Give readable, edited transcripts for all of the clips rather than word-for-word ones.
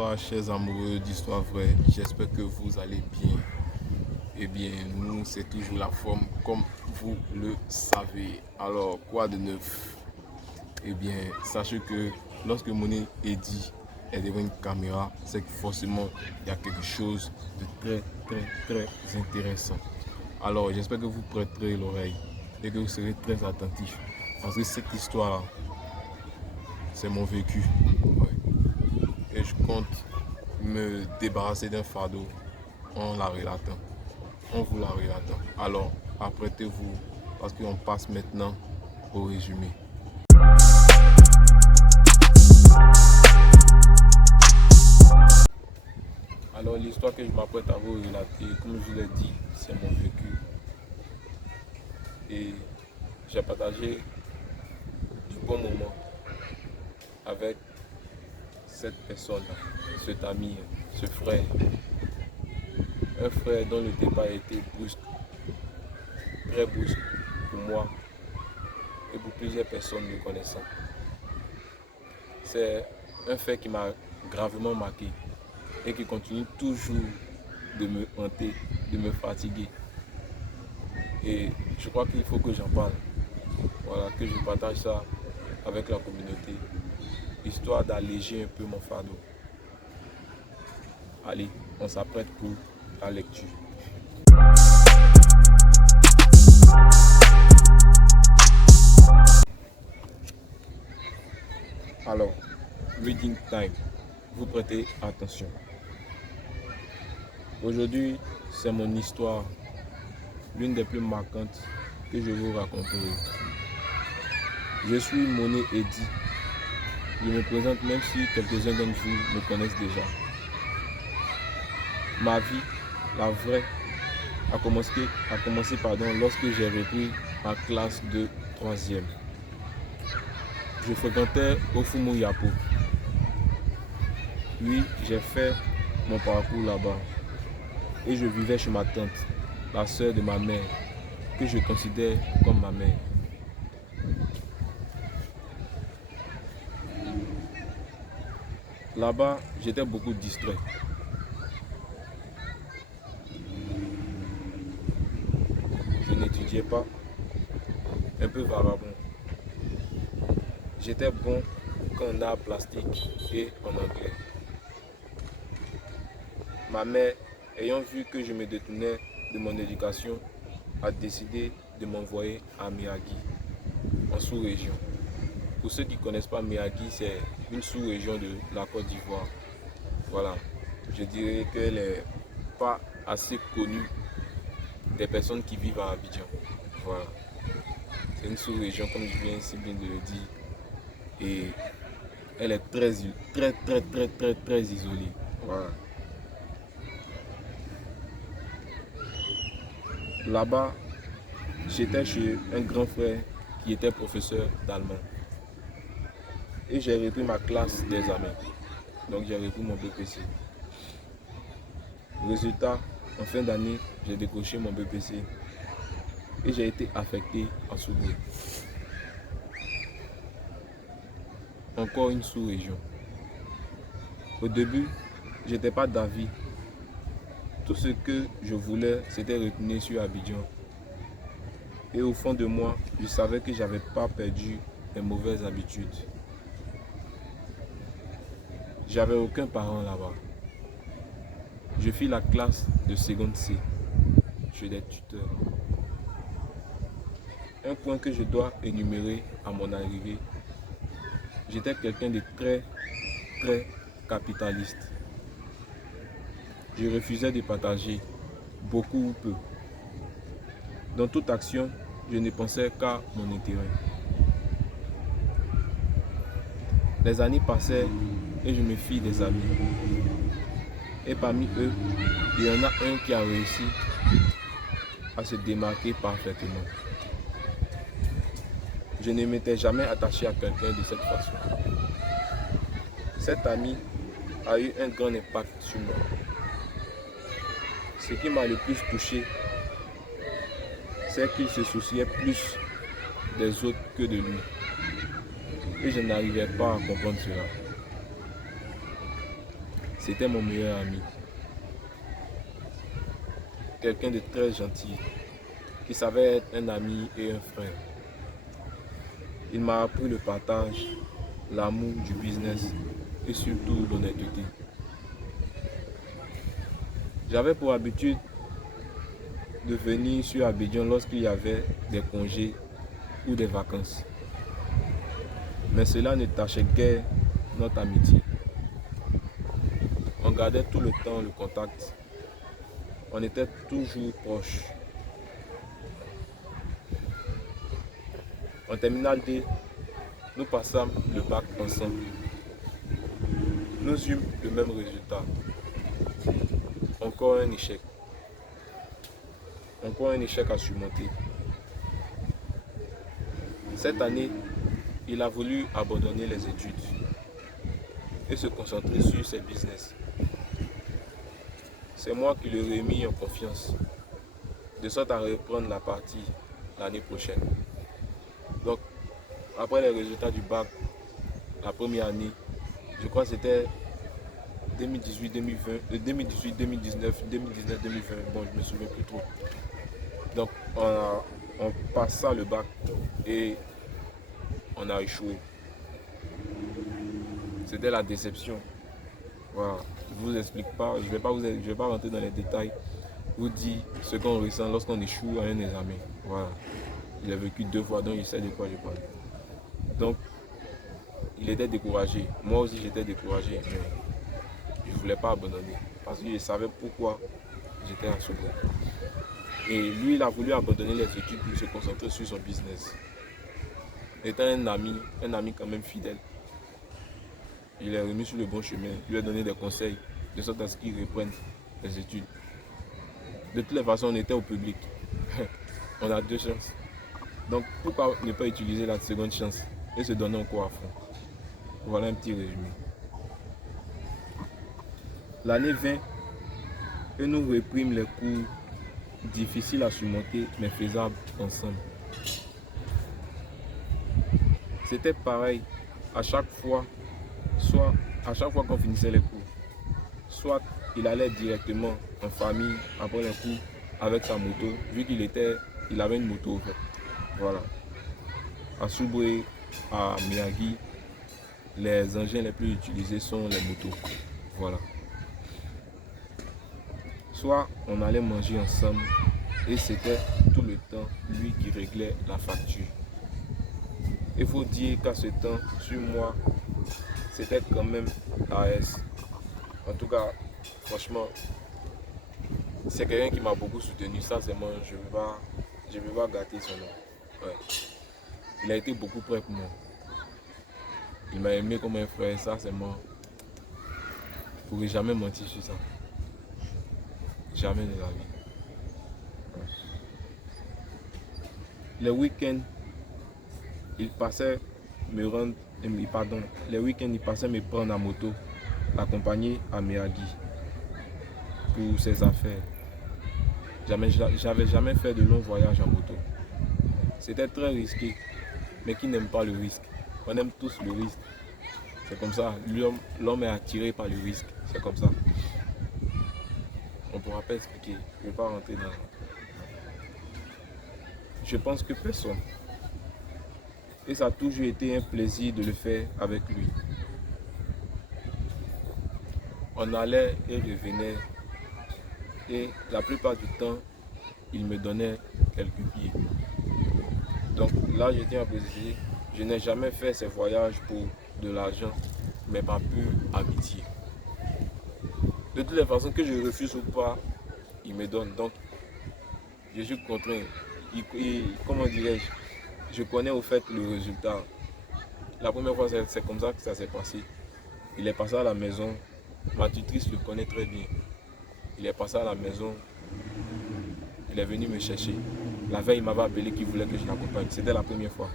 Bonsoir chers amoureux d'Histoire Vraie, j'espère que vous allez bien. Eh bien, nous, c'est toujours la forme comme vous le savez. Alors, quoi de neuf? Eh bien, sachez que lorsque Monet est dit est devant une caméra, c'est que forcément, il y a quelque chose de très intéressant. Alors, j'espère que vous prêterez l'oreille et que vous serez très attentifs. Parce que cette histoire, c'est mon vécu. Ouais. Et je compte me débarrasser d'un fardeau en la relatant, en vous la relatant. Alors, apprêtez-vous parce qu'on passe maintenant au résumé. Alors, l'histoire que je m'apprête à vous relater, comme je vous l'ai dit, c'est mon vécu. Et j'ai partagé du bon moment avec cette personne-là, cet ami, ce frère. Un frère dont le départ a été brusque, très brusque pour moi et pour plusieurs personnes me connaissant. C'est un fait qui m'a gravement marqué et qui continue toujours de me hanter, de me fatiguer. Et je crois qu'il faut que j'en parle. Voilà, que je partage ça avec la communauté, histoire d'alléger un peu mon fardeau. Allez, on s'apprête pour la lecture. Alors, reading time, vous prêtez attention. Aujourd'hui, c'est mon histoire, l'une des plus marquantes que je vous raconterai. Je suis Monet Eddy. Je me présente même si quelques-uns d'entre vous me connaissent déjà. Ma vie, la vraie, a commencé lorsque j'ai repris ma classe de 3e. Je fréquentais Ofumu Yapo. Oui, j'ai fait mon parcours là-bas. Et je vivais chez ma tante, la sœur de ma mère, que je considère comme ma mère. Là-bas, j'étais beaucoup distrait. Je n'étudiais pas, un peu vagabond. J'étais bon qu'en art plastique et en anglais. Ma mère, ayant vu que je me détournais de mon éducation, a décidé de m'envoyer à Miyagi, en sous-région. Pour ceux qui ne connaissent pas Miyagi, c'est une sous-région de la Côte d'Ivoire. Voilà, je dirais qu'elle n'est pas assez connue des personnes qui vivent à Abidjan. Voilà, c'est une sous-région comme je viens si bien de le dire. Et elle est très isolée. Voilà. Là-bas, j'étais chez un grand frère qui était professeur d'allemand. Et j'ai repris ma classe d'examen. Donc j'ai repris mon BPC. Résultat, en fin d'année, j'ai décroché mon BPC et j'ai été affecté à Soubré. Encore une sous-région. Au début, je n'étais pas d'avis. Tout ce que je voulais, c'était retourner sur Abidjan. Et au fond de moi, je savais que je n'avais pas perdu mes mauvaises habitudes. J'avais aucun parent là-bas. Je fis la classe de seconde C chez des tuteurs. Un point que je dois énumérer à mon arrivée, j'étais quelqu'un de très capitaliste. Je refusais de partager, beaucoup ou peu. Dans toute action, je ne pensais qu'à mon intérêt. Les années passaient et je me fis des amis. Et parmi eux, il y en a un qui a réussi à se démarquer parfaitement. Je ne m'étais jamais attaché à quelqu'un de cette façon. Cet ami a eu un grand impact sur moi. Ce qui m'a le plus touché, c'est qu'il se souciait plus des autres que de lui. Et je n'arrivais pas à comprendre cela. C'était mon meilleur ami. Quelqu'un de très gentil, qui savait être un ami et un frère. Il m'a appris le partage, l'amour du business et surtout l'honnêteté. J'avais pour habitude de venir sur Abidjan lorsqu'il y avait des congés ou des vacances. Mais cela ne tachait guère notre amitié. On gardait tout le temps le contact. On était toujours proches. En terminale D, nous passâmes le bac ensemble. Nous eûmes le même résultat. Encore un échec. Encore un échec à surmonter. Cette année, il a voulu abandonner les études et se concentrer sur ses business. C'est moi qui le ai mis en confiance, de sorte à reprendre la partie l'année prochaine. Donc, après les résultats du bac, la première année, je crois que c'était 2018, 2020, 2018, 2019, 2019, 2020, bon, je ne me souviens plus trop. Donc, on passa le bac et on a échoué. C'était la déception. Voilà. Je ne vous explique pas, je ne vais pas rentrer dans les détails. Je vous dis ce qu'on ressent lorsqu'on échoue à un examen. Voilà. Il a vécu 2 fois, donc il sait de quoi je parle. Donc, il était découragé. Moi aussi, j'étais découragé, mais je ne voulais pas abandonner. Parce que je savais pourquoi j'étais en seconde. Et lui, il a voulu abandonner les études pour se concentrer sur son business. Étant un ami quand même fidèle, il est remis sur le bon chemin, il lui a donné des conseils, de sorte à ce qu'il reprenne les études. De toutes les façons, on était au public. On a 2 chances. Donc, pourquoi ne pas utiliser la seconde chance et se donner encore à fond? Voilà un petit résumé. L'année 20, et nous reprîmes les cours difficiles à surmonter, mais faisables ensemble. C'était pareil à chaque fois, soit à chaque fois qu'on finissait les cours, soit il allait directement en famille après les cours avec sa moto, vu il avait une moto en fait. Voilà. À Soubré, à Miyagi, les engins les plus utilisés sont les motos. Voilà. Soit on allait manger ensemble et c'était tout le temps lui qui réglait la facture. Il faut dire qu'à ce temps, sur moi, c'était quand même AS. En tout cas, franchement, c'est quelqu'un qui m'a beaucoup soutenu. Ça, c'est moi, je ne vais pas gâter son nom. Ouais. Il a été beaucoup près pour moi. Il m'a aimé comme un frère, ça, c'est moi. Je ne pourrais jamais mentir sur ça. Jamais de la vie. Ouais. Les week-ends, il passait me rendre, les week-ends, il passait me prendre en moto, accompagné à Miyagi pour ses affaires. J'avais jamais fait de longs voyages en moto. C'était très risqué, mais qui n'aime pas le risque? On aime tous le risque. C'est comme ça, l'homme est attiré par le risque, c'est comme ça. On ne pourra pas expliquer, je ne vais pas rentrer dans... Je pense que personne. Et ça a toujours été un plaisir de le faire avec lui. On allait et revenait. Et la plupart du temps, il me donnait quelques billets. Donc là, je tiens à préciser, je n'ai jamais fait ces voyages pour de l'argent, mais par pure amitié. De toutes les façons, que je refuse ou pas, il me donne. Donc, je suis contraint. Comment dirais-je? Je connais au fait le résultat. La première fois, c'est comme ça que ça s'est passé. Il est passé à la maison. Ma tutrice le connaît très bien. Il est passé à la maison. Il est venu me chercher. La veille, il m'avait appelé qu'il voulait que je l'accompagne. C'était la première fois.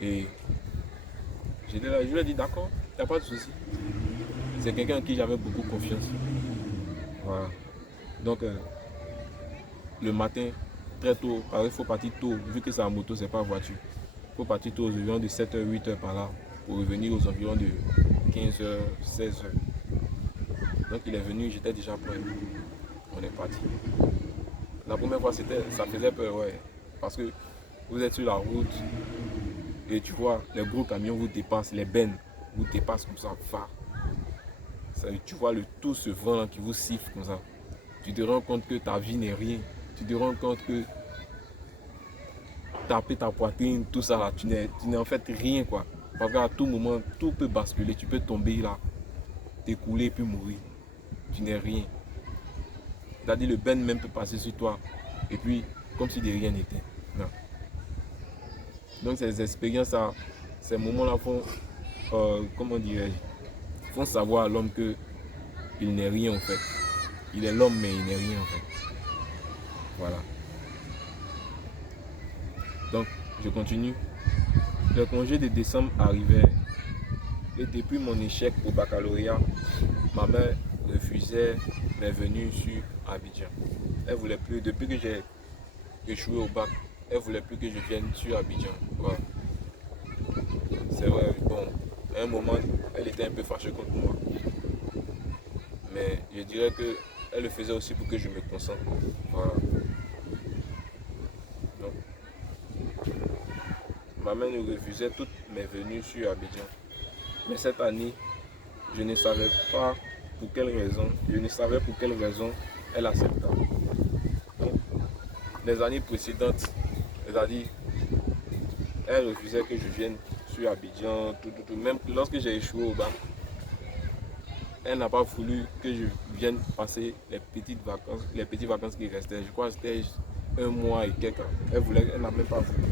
Et j'étais là, je lui ai dit d'accord, il n'y a pas de souci. C'est quelqu'un en qui j'avais beaucoup confiance. Voilà. Donc, le matin, très tôt, il faut partir tôt, vu que c'est en moto, c'est pas en voiture. Il faut partir tôt aux environs de 7h, 8h par là, pour revenir aux environs de 15h, 16h. Donc il est venu, j'étais déjà prêt. On est parti. La première fois, ça faisait peur, ouais. Parce que vous êtes sur la route et tu vois, les gros camions vous dépassent, les bennes vous dépassent comme ça, tu vois tout ce vent qui vous siffle comme ça. Tu te rends compte que ta vie n'est rien. Tu te rends compte que taper ta poitrine, tout ça là, tu n'es en fait rien quoi. Parce qu'à tout moment, tout peut basculer. Tu peux tomber là, t'écouler puis mourir. Tu n'es rien. C'est-à-dire le ben même peut passer sur toi. Et puis, comme si de rien n'était. Non. Donc ces expériences, ces moments-là font, comment dirais-je, font savoir à l'homme qu'il n'est rien en fait. Il est l'homme mais il n'est rien en fait. Voilà. Donc, je continue. Le congé de décembre arrivait et depuis mon échec au baccalauréat, ma mère refusait mes venues sur Abidjan. Elle voulait plus, depuis que j'ai échoué au bac, elle voulait plus que je vienne sur Abidjan. Voilà. C'est vrai, bon, à un moment, elle était un peu fâchée contre moi. Mais je dirais qu'elle le faisait aussi pour que je me concentre. Voilà. Donc, ma mère nous refusait toutes mes venues sur Abidjan. Mais cette année, je ne savais pas pour quelle raison, elle accepta. Donc, les années précédentes, c'est-à-dire, elle refusait que je vienne sur Abidjan, tout. Même lorsque j'ai échoué au bac, elle n'a pas voulu que je vienne passer les petites vacances qui restaient. Je crois que c'était un mois et quelques. Elle n'a même pas voulu.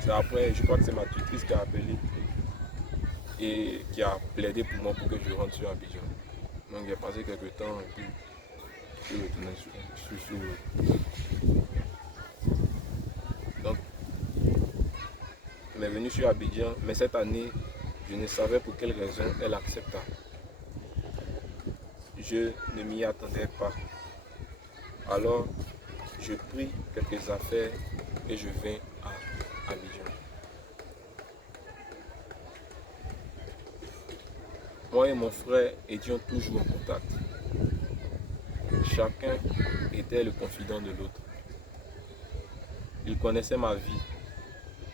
C'est après, je crois que c'est ma tutrice qui a appelé et qui a plaidé pour moi pour que je rentre sur Abidjan. Donc j'ai passé quelques temps et puis je suis retourné sur Donc, elle est venue sur Abidjan, mais cette année, je ne savais pour quelle raison elle accepta. Je ne m'y attendais pas. Alors, je pris quelques affaires et je vins à Abidjan. Moi et mon frère étions toujours en contact. Chacun était le confident de l'autre. Il connaissait ma vie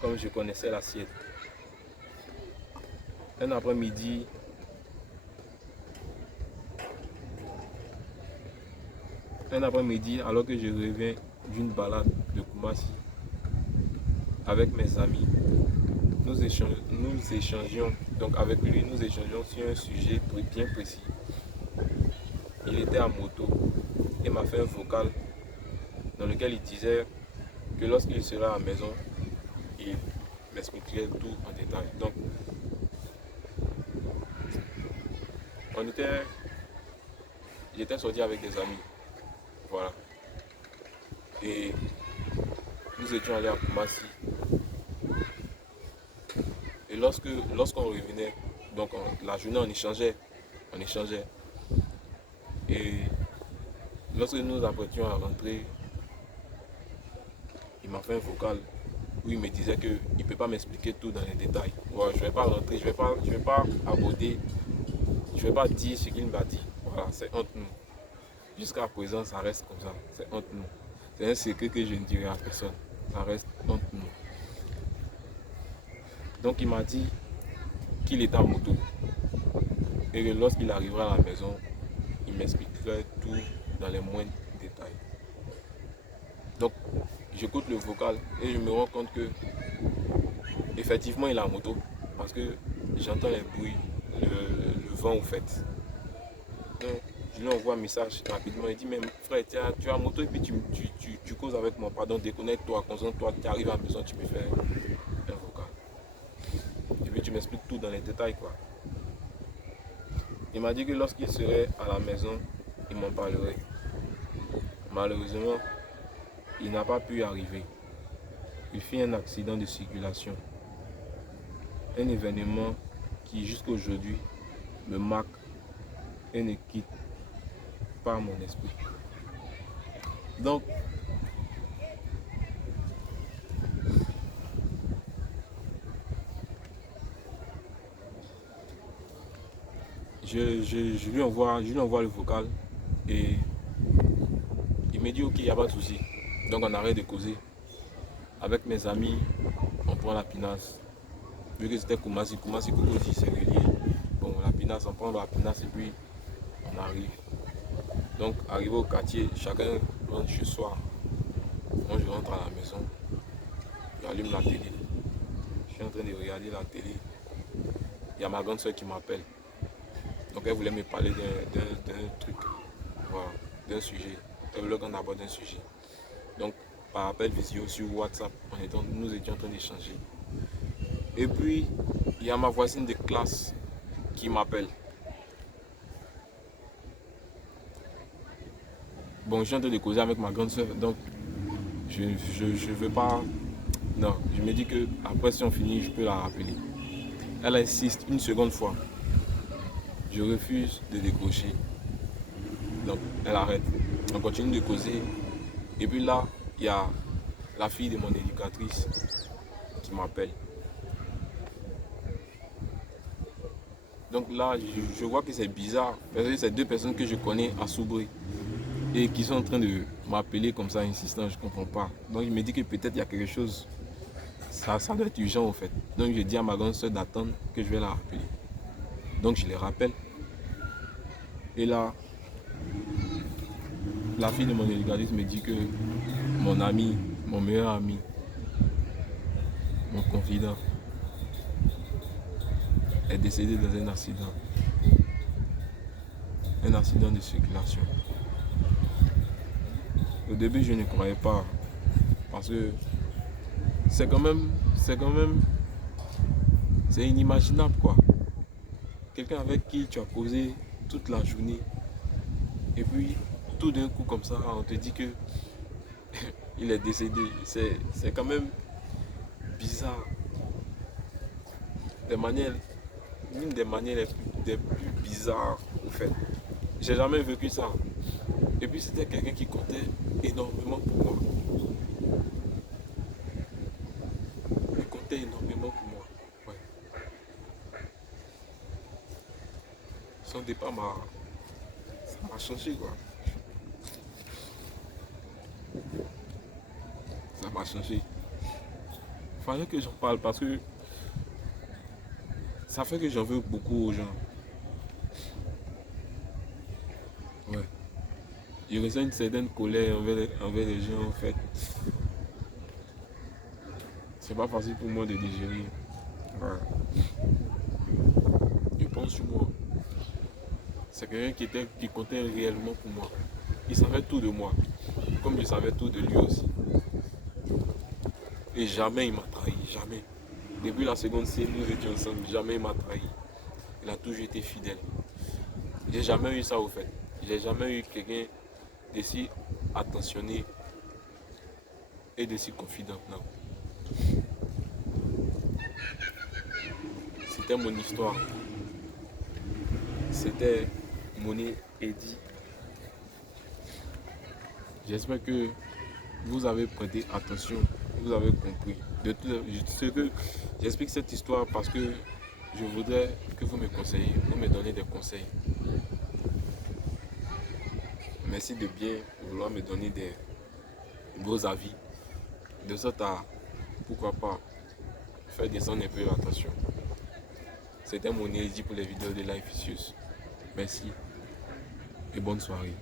comme je connaissais la sienne. Un après-midi, alors que je reviens d'une balade de Koumassi avec mes amis, nous échangions sur un sujet bien précis. Il était à moto et m'a fait un vocal dans lequel il disait que lorsqu'il sera à la maison, il m'expliquerait tout en détail. Donc, j'étais sorti avec des amis. Voilà. Et nous étions allés à Koumassi. Et lorsqu'on revenait, donc la journée on échangeait. Et lorsque nous apprêtions à rentrer, il m'a fait un vocal où il me disait qu'il ne peut pas m'expliquer tout dans les détails. Voilà, je ne vais pas rentrer, je vais pas aborder, je ne vais pas dire ce qu'il m'a dit. Voilà, c'est entre nous. Jusqu'à présent, ça reste comme ça. C'est entre nous. C'est un secret que je ne dirai à personne. Ça reste entre nous. Donc il m'a dit qu'il était en moto. Et que lorsqu'il arrivera à la maison, il m'expliquerait tout dans les moindres détails. Donc j'écoute le vocal et je me rends compte que effectivement il est en moto. Parce que j'entends les bruits, le vent au fait. Donc, je lui envoie un message rapidement. Il dit, mais frère, tu as moto et puis tu causes avec moi. Pardon, déconnecte-toi, concentre-toi, tu arrives à la maison, tu me fais un vocal. Et puis tu m'expliques tout dans les détails, quoi. Il m'a dit que lorsqu'il serait à la maison, il m'en parlerait. Malheureusement, il n'a pas pu y arriver. Il fit un accident de circulation. Un événement qui, jusqu'à aujourd'hui, me marque et ne quitte pas mon esprit. Donc, je lui envoie le vocal et il me dit ok, il n'y a pas de souci. Donc on arrête de causer. Avec mes amis, on prend la pinasse. Vu que c'était Koumassi Kokosi, c'est relié. Bon, la pinasse, on prend la pinasse et puis on arrive. Donc, arrivé au quartier, chacun rentre chez soi. Moi, je rentre à la maison, j'allume la télé. Je suis en train de regarder la télé. Il y a ma grande soeur qui m'appelle. Donc, elle voulait me parler d'un truc, voilà, d'un sujet. Elle voulait qu'on aborde un sujet. Donc, par appel visio sur WhatsApp, nous étions en train d'échanger. Et puis, il y a ma voisine de classe qui m'appelle. Bon, je suis en train de causer avec ma grande soeur, donc je veux pas. Non, je me dis que après, si on finit, je peux la rappeler. Elle insiste une seconde fois. Je refuse de décrocher. Donc, elle arrête. On continue de causer. Et puis là, il y a la fille de mon éducatrice qui m'appelle. Donc là, je vois que c'est bizarre. Parce que c'est deux personnes que je connais à Soubré. Et qui sont en train de m'appeler comme ça, insistant, je ne comprends pas. Donc je me dis que peut-être il y a quelque chose. Ça doit être urgent au fait. Donc je dis à ma grande soeur d'attendre que je vais la rappeler. Donc je les rappelle. Et là, la fille de mon éducatrice me dit que mon ami, mon meilleur ami, mon confident, est décédé dans un accident. Un accident de circulation. Au début, je ne croyais pas. Parce que c'est inimaginable quoi. Quelqu'un avec qui tu as causé toute la journée. Et puis, tout d'un coup comme ça, on te dit que il est décédé. C'est quand même bizarre. L'une des manières les plus bizarres, en fait. J'ai jamais vécu ça. Et puis, c'était quelqu'un qui comptait énormément pour moi. Il comptait énormément pour moi. Ouais. Son départ ça m'a changé, quoi. Ça m'a changé. Il fallait que j'en parle parce que ça fait que j'en veux beaucoup aux gens. Ouais. Je ressens une certaine colère envers les gens, en fait. C'est pas facile pour moi de digérer. Ouais. Je pense sur moi. C'est quelqu'un qui comptait réellement pour moi. Il savait tout de moi, comme je savais tout de lui aussi. Et jamais il m'a trahi, jamais. Depuis la seconde scène, nous étions ensemble, jamais il m'a trahi. Il a toujours été fidèle. J'ai jamais eu ça au fait. J'ai jamais eu quelqu'un de si attentionné et de si confident. Non. C'était mon histoire. C'était Moné Eddy. J'espère que vous avez prêté attention, vous avez compris. J'explique cette histoire parce que je voudrais que vous me conseillez, vous me donnez des conseils. Merci de bien vouloir me donner des beaux avis, de sorte à, pourquoi pas, faire descendre un peu l'attention. C'était mon édit pour les vidéos de Life Issues. Merci et bonne soirée.